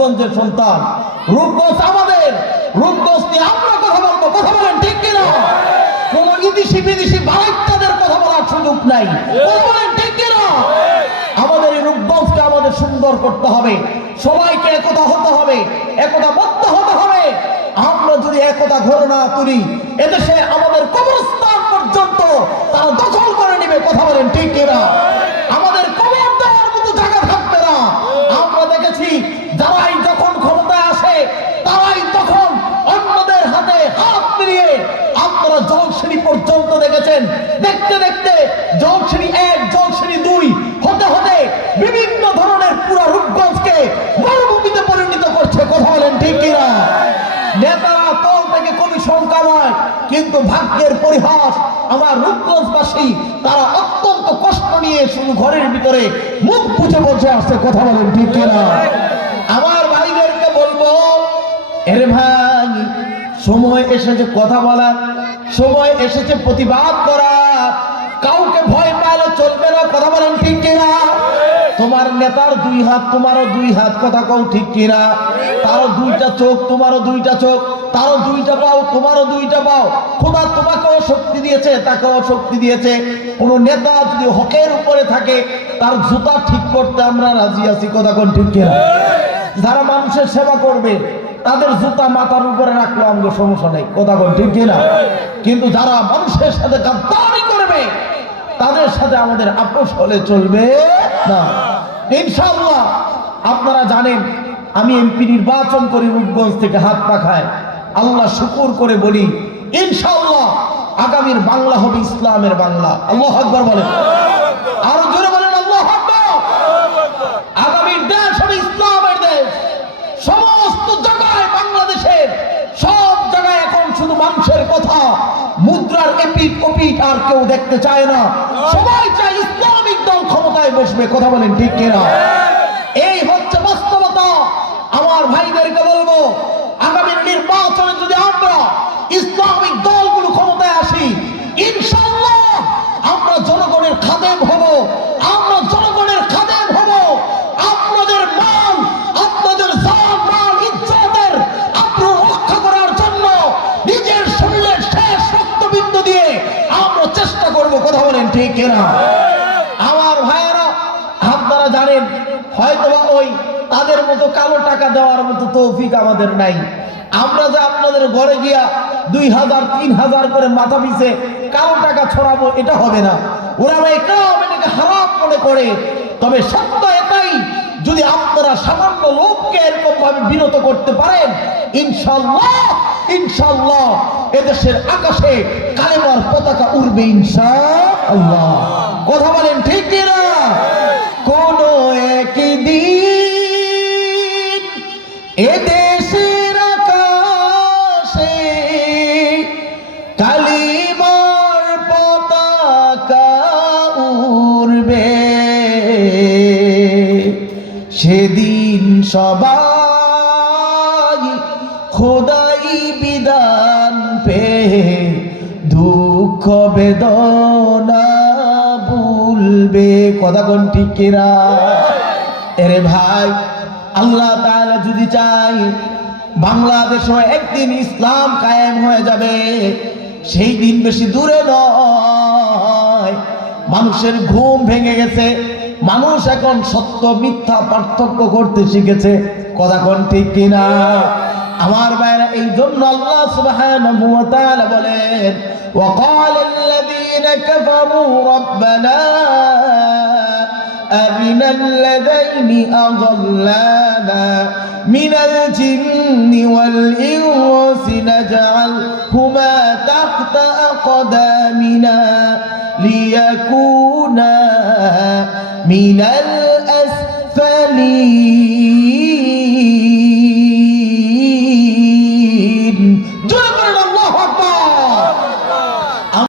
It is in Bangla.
রূপগঞ্জের সন্তান। রূপগঞ্জ আমাদের। রূপগঞ্জ নিয়ে আমরা কথা বলব। কথা বলেন ঠিক কিনা? কোন বিদেশি বিদেশি বাড়িটাদের কথা বলার সুযোগ নাই। আমাদের এই আমাদের সুন্দর করতে হবে। সবাইকে একতা হতে হবে, একতা বদ্ধ হতে হবে। আমরা যদি একতা ঘরে না তুলি, এদেশে আমাদের কবরস্থান পর্যন্ত তারা দখল করে নেবে। কথা বলেন ঠিক কিনা আমাদের কবর দেওয়ার মতো জায়গা থাকবে না আমরা দেখেছি যারাই যখন ক্ষমতায় আসে তারাই তখন অন্যদের হাতে হাত মিলিয়ে আপনারা জলশ্রেণী পর্যন্ত দেখতে দেখতে জলশ্রেণী এক, জলশ্রেণী দুই, হতে হতে বিভিন্ন ধরনের পুরো রূপগঞ্জকে মরুভূমিতে পরিণত করছে। কথা বলেন ঠিক কিনা? নেতারা তল থেকে কোন সংখ্যা নয়, কিন্তু ভাগ্যের পরিহাস আমার রূপগঞ্জবাসী, তারা অত্যন্ত কষ্ট নিয়ে শুধু ঘরের ভিতরে মুখ পুজো বসে আসছে কথা বলেন ঠিক কিনা? আমার ভাইদেরকে বলব, এর ভাই, সময় এসেছে কথা বলার, সময় এসেছে প্রতিবাদ করার। কাউকে ভয় পাইলে চলবে না, কথা বলেন ঠিক কিনা? তোমার নেতার দুই হাত, তোমারও দুই হাত, কথা কও ঠিক কিনা? তারও দুইটা চোখ, তোমারও দুইটা চোখ, তারও দুইটা পাও, তোমারও দুইটা পাও। খোদা তোমাকেও শক্তি দিয়েছে, তাকেও শক্তি দিয়েছে। কোন নেতা যদি হকের উপরে থাকে, তার জুতা ঠিক করতে আমরা রাজি আছি, কথা কোন ঠিক কিনা? যারা মানুষের সেবা করবে, তাদের জুতা মাথার উপরে রাখলে আমাদের সমস্যা নেই, কথা কোন ঠিক কিনা? কিন্তু যারা মানুষের সাথে গাদ্দারি করবে তাদের সাথে আমাদের আপোষ হলে চলবে না। ইনশাআল্লাহ, আপনারা জানেন, আমি এমপি নির্বাচন করি রূপগঞ্জ থেকে হাত পাখায় আল্লাহ শুকুর করে বলি, ইনশাআল্লাহ, আগামীর বাংলা হবে ইসলামের বাংলা। আল্লাহ আকবর বলেন। আরও জোরে বলেন, আল্লাহ আগামীর দেশ হবে ইসলামের দেশ। সমস্ত জায়গায় বাংলাদেশের, সব জায়গায় এখন শুধু মানুষের কথা। এপিট ওপিট আর কেউ দেখতে চায় না। সবাই চায় ইসলামিক দল ক্ষমতায় বসবে, কথা বলেন ঠিক কিনা? ঠিক কিনা? আমার ভাইয়েরা, আপনারা জানেন, হয়তোবা ওই তাদের মতো কালো টাকা দেওয়ার মতো তৌফিক আমাদের নাই। আমরা যে আপনাদের ঘরে গিয়া দুই হাজার, তিন হাজার করে মাথা পিছে কালো টাকা ছড়াবো, এটা হবে না। ওরা এটাকে হারাম মনে করে। তবে সত্য এটাই যদি আপনারা সামান্য লোককে এরকম ভাবে বিরত করতে পারেন ইনশাল্লাহ ইনশাল্লাহ এদেশের আকাশে কালেমার পতাকা উড়বে ইনশাআল্লাহ। কথা বলেন ঠিক কিনা? কোন একদিন সেদিন সবাই খোদাই বিধান পে দুঃখ বেদনা ভুলবে। কথা কোন কিনা? এরে ভাই, আল্লাহ তাআলা যদি চাই বাংলাদেশে একদিন ইসলাম কায়েম হয়ে যাবে, সেই দিন বেশি দূরে নয়। মানুষের ঘুম ভেঙে গেছে। মানুষ এখন সত্য মিথ্যা পার্থক্য করতে শিখেছে কথা কোন ঠিক কিনা আমার ভাইরা এই জন্য আল্লাহ সুবহানাহু ওয়া তাআলা বলেন وقال الذين كفروا ربنا أرنا الذين أضلانا من الجن والإنس نجعلهما تحت أقدامنا ليكونا من